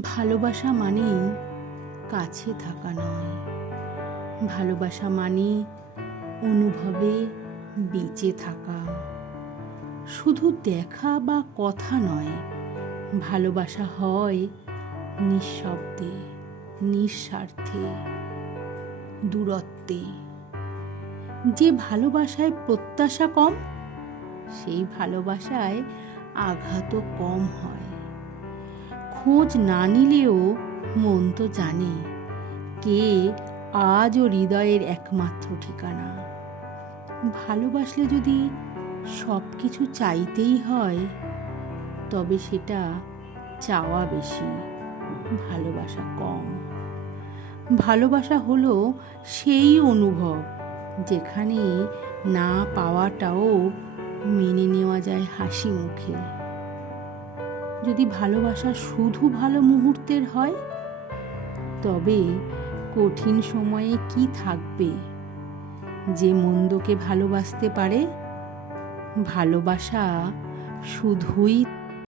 ভালোবাসা মানেই কাছে থাকা নয়, ভালোবাসা মানে অনুভবে বেঁচে থাকা। শুধু দেখা বা কথা নয়, ভালোবাসা হয় নিঃশব্দে, নিঃস্বার্থে, দূরত্বে। যে ভালোবাসায় প্রত্যাশা কম, সেই ভালোবাসায় আঘাতও কম হয়। খোঁজ না নিলেও মন তো জানে কে আজও হৃদয়ের একমাত্র ঠিকানা। ভালোবাসলে যদি সব কিছু চাইতেই হয়, তবে সেটা চাওয়া বেশি, ভালোবাসা কম। ভালোবাসা হলো সেই অনুভব যেখানে না পাওয়াটাও মেনে নেওয়া যায় হাসি মুখে। যদি ভালোবাসা শুধু ভালো মুহূর্তের হয়, তবে কঠিন সময়ে কি থাকবে? যে মন্দকে ভালোবাসতে পারে, ভালোবাসা শুধুই